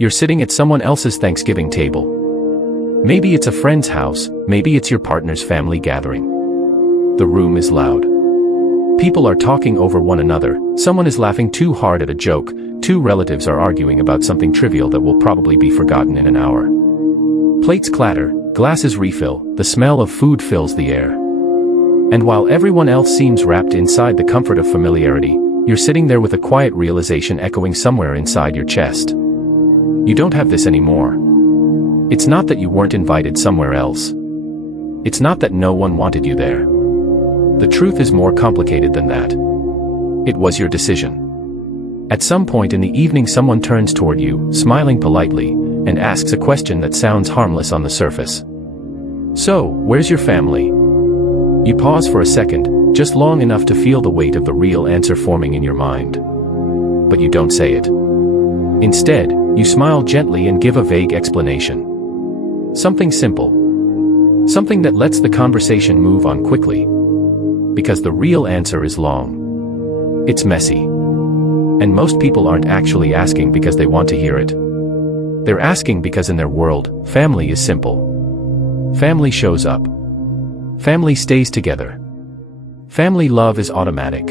You're sitting at someone else's Thanksgiving table. Maybe it's a friend's house, maybe it's your partner's family gathering. The room is loud. People are talking over one another, someone is laughing too hard at a joke, two relatives are arguing about something trivial that will probably be forgotten in an hour. Plates clatter, glasses refill, the smell of food fills the air. And while everyone else seems wrapped inside the comfort of familiarity, you're sitting there with a quiet realization echoing somewhere inside your chest. You don't have this anymore. It's not that you weren't invited somewhere else. It's not that no one wanted you there. The truth is more complicated than that. It was your decision. At some point in the evening someone turns toward you, smiling politely, and asks a question that sounds harmless on the surface. So, where's your family? You pause for a second, just long enough to feel the weight of the real answer forming in your mind. But you don't say it. Instead, you smile gently and give a vague explanation. Something simple. Something that lets the conversation move on quickly. Because the real answer is long. It's messy. And most people aren't actually asking because they want to hear it. They're asking because in their world, family is simple. Family shows up. Family stays together. Family love is automatic.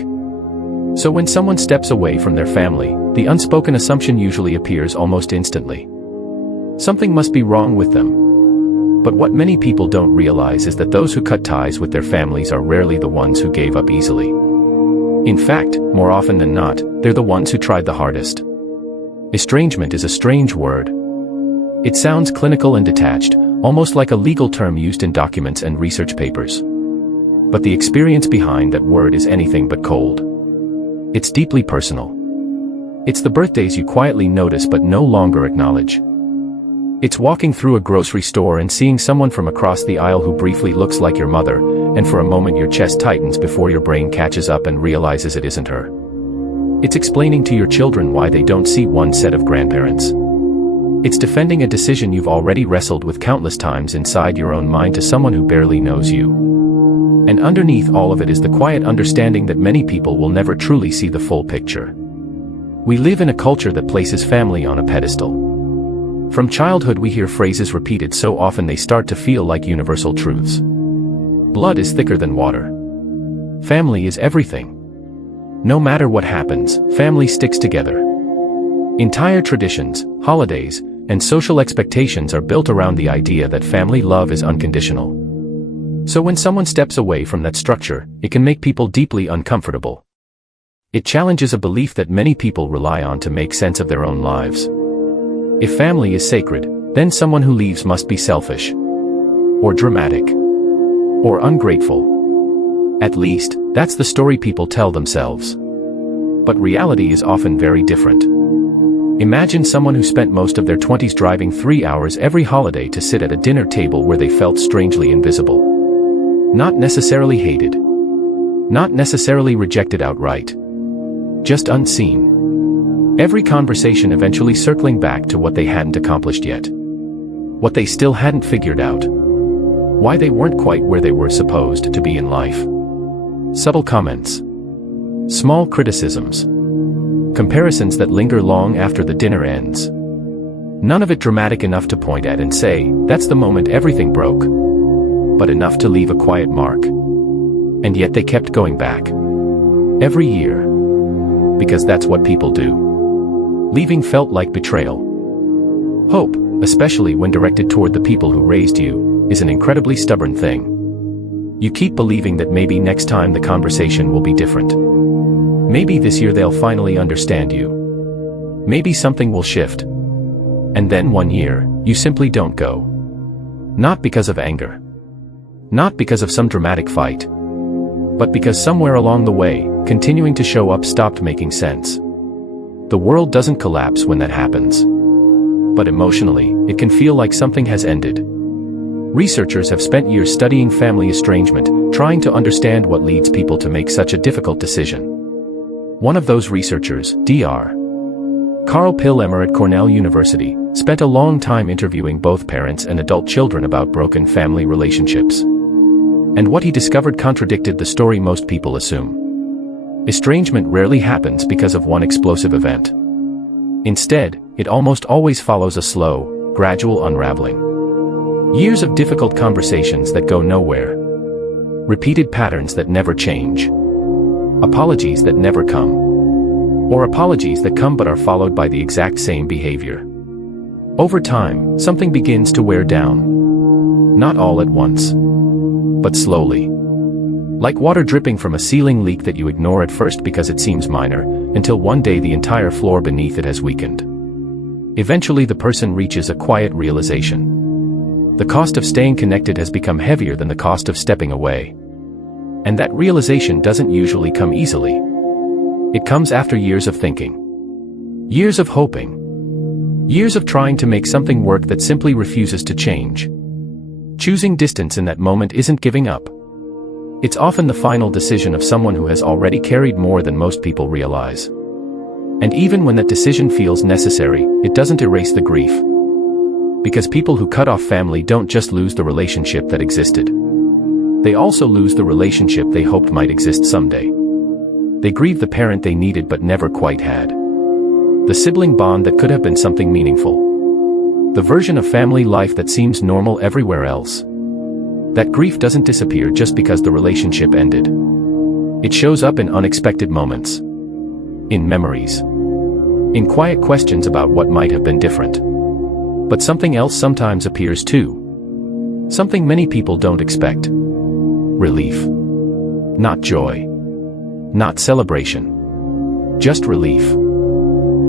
So when someone steps away from their family, the unspoken assumption usually appears almost instantly. Something must be wrong with them. But what many people don't realize is that those who cut ties with their families are rarely the ones who gave up easily. In fact, more often than not, they're the ones who tried the hardest. Estrangement is a strange word. It sounds clinical and detached, almost like a legal term used in documents and research papers. But the experience behind that word is anything but cold. It's deeply personal. It's the birthdays you quietly notice but no longer acknowledge. It's walking through a grocery store and seeing someone from across the aisle who briefly looks like your mother, and for a moment your chest tightens before your brain catches up and realizes it isn't her. It's explaining to your children why they don't see one set of grandparents. It's defending a decision you've already wrestled with countless times inside your own mind to someone who barely knows you. And underneath all of it is the quiet understanding that many people will never truly see the full picture. We live in a culture that places family on a pedestal. From childhood we hear phrases repeated so often they start to feel like universal truths. Blood is thicker than water. Family is everything. No matter what happens, family sticks together. Entire traditions, holidays, and social expectations are built around the idea that family love is unconditional. So when someone steps away from that structure, it can make people deeply uncomfortable. It challenges a belief that many people rely on to make sense of their own lives. If family is sacred, then someone who leaves must be selfish, or dramatic, or ungrateful. At least, that's the story people tell themselves. But reality is often very different. Imagine someone who spent most of their 20s driving 3 hours every holiday to sit at a dinner table where they felt strangely invisible. Not necessarily hated. Not necessarily rejected outright. Just unseen. Every conversation eventually circling back to what they hadn't accomplished yet. What they still hadn't figured out. Why they weren't quite where they were supposed to be in life. Subtle comments. Small criticisms. Comparisons that linger long after the dinner ends. None of it dramatic enough to point at and say, that's the moment everything broke. But enough to leave a quiet mark. And yet they kept going back. Every year. Because that's what people do. Leaving felt like betrayal. Hope, especially when directed toward the people who raised you, is an incredibly stubborn thing. You keep believing that maybe next time the conversation will be different. Maybe this year they'll finally understand you. Maybe something will shift. And then one year, you simply don't go. Not because of anger. Not because of some dramatic fight. But because somewhere along the way, continuing to show up stopped making sense. The world doesn't collapse when that happens. But emotionally, it can feel like something has ended. Researchers have spent years studying family estrangement, trying to understand what leads people to make such a difficult decision. One of those researchers, Dr. Carl Pillemer at Cornell University, spent a long time interviewing both parents and adult children about broken family relationships. And what he discovered contradicted the story most people assume. Estrangement rarely happens because of one explosive event. Instead, it almost always follows a slow, gradual unraveling. Years of difficult conversations that go nowhere. Repeated patterns that never change. Apologies that never come. Or apologies that come but are followed by the exact same behavior. Over time, something begins to wear down. Not all at once, but slowly. Like water dripping from a ceiling leak that you ignore at first because it seems minor, until one day the entire floor beneath it has weakened. Eventually the person reaches a quiet realization. The cost of staying connected has become heavier than the cost of stepping away. And that realization doesn't usually come easily. It comes after years of thinking. Years of hoping. Years of trying to make something work that simply refuses to change. Choosing distance in that moment isn't giving up. It's often the final decision of someone who has already carried more than most people realize. And even when that decision feels necessary, it doesn't erase the grief. Because people who cut off family don't just lose the relationship that existed. They also lose the relationship they hoped might exist someday. They grieve the parent they needed but never quite had. The sibling bond that could have been something meaningful. The version of family life that seems normal everywhere else. That grief doesn't disappear just because the relationship ended. It shows up in unexpected moments. In memories. In quiet questions about what might have been different. But something else sometimes appears too. Something many people don't expect. Relief. Not joy. Not celebration. Just relief.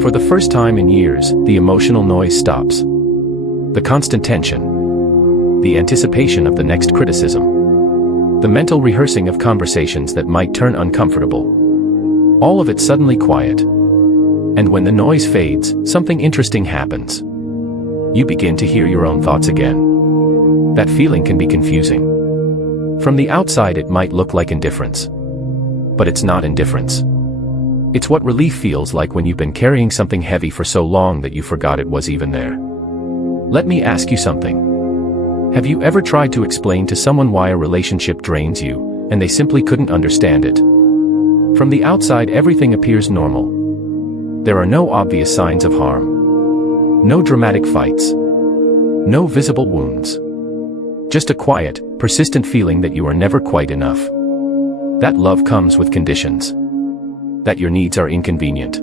For the first time in years, the emotional noise stops. The constant tension. The anticipation of the next criticism. The mental rehearsing of conversations that might turn uncomfortable. All of it suddenly quiet. And when the noise fades, something interesting happens. You begin to hear your own thoughts again. That feeling can be confusing. From the outside it might look like indifference. But it's not indifference. It's what relief feels like when you've been carrying something heavy for so long that you forgot it was even there. Let me ask you something. Have you ever tried to explain to someone why a relationship drains you, and they simply couldn't understand it? From the outside everything appears normal. There are no obvious signs of harm. No dramatic fights. No visible wounds. Just a quiet, persistent feeling that you are never quite enough. That love comes with conditions. That your needs are inconvenient.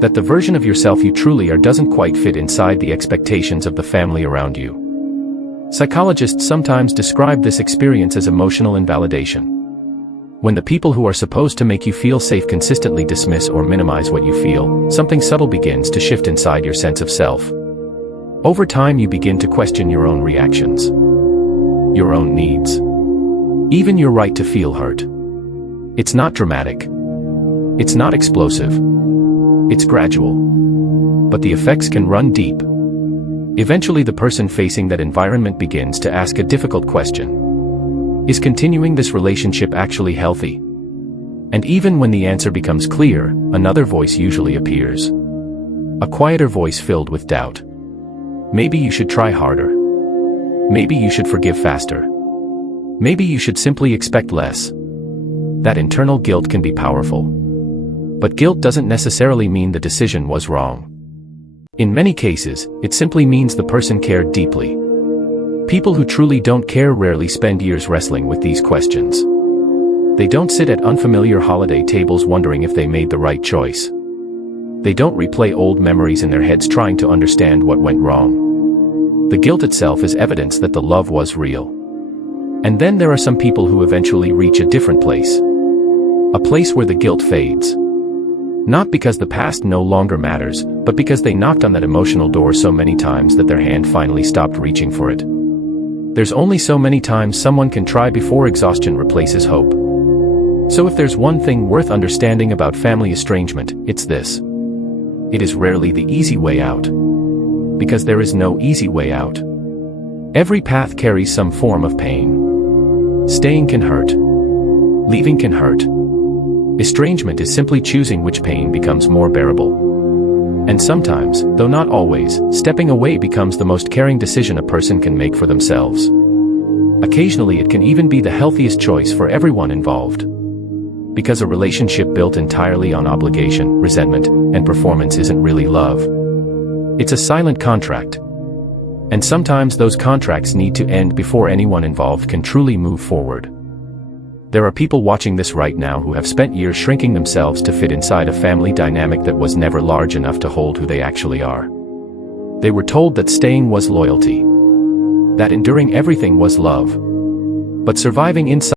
That the version of yourself you truly are doesn't quite fit inside the expectations of the family around you. Psychologists sometimes describe this experience as emotional invalidation. When the people who are supposed to make you feel safe consistently dismiss or minimize what you feel, something subtle begins to shift inside your sense of self. Over time you begin to question your own reactions. Your own needs. Even your right to feel hurt. It's not dramatic. It's not explosive. It's gradual. But the effects can run deep. Eventually the person facing that environment begins to ask a difficult question. Is continuing this relationship actually healthy? And even when the answer becomes clear, another voice usually appears. A quieter voice filled with doubt. Maybe you should try harder. Maybe you should forgive faster. Maybe you should simply expect less. That internal guilt can be powerful. But guilt doesn't necessarily mean the decision was wrong. In many cases, it simply means the person cared deeply. People who truly don't care rarely spend years wrestling with these questions. They don't sit at unfamiliar holiday tables wondering if they made the right choice. They don't replay old memories in their heads trying to understand what went wrong. The guilt itself is evidence that the love was real. And then there are some people who eventually reach a different place. A place where the guilt fades. Not because the past no longer matters, but because they knocked on that emotional door so many times that their hand finally stopped reaching for it. There's only so many times someone can try before exhaustion replaces hope. So if there's one thing worth understanding about family estrangement, it's this. It is rarely the easy way out. Because there is no easy way out. Every path carries some form of pain. Staying can hurt. Leaving can hurt. Estrangement is simply choosing which pain becomes more bearable. And sometimes, though not always, stepping away becomes the most caring decision a person can make for themselves. Occasionally it can even be the healthiest choice for everyone involved. Because a relationship built entirely on obligation, resentment, and performance isn't really love. It's a silent contract. And sometimes those contracts need to end before anyone involved can truly move forward. There are people watching this right now who have spent years shrinking themselves to fit inside a family dynamic that was never large enough to hold who they actually are. They were told that staying was loyalty, that enduring everything was love. But surviving inside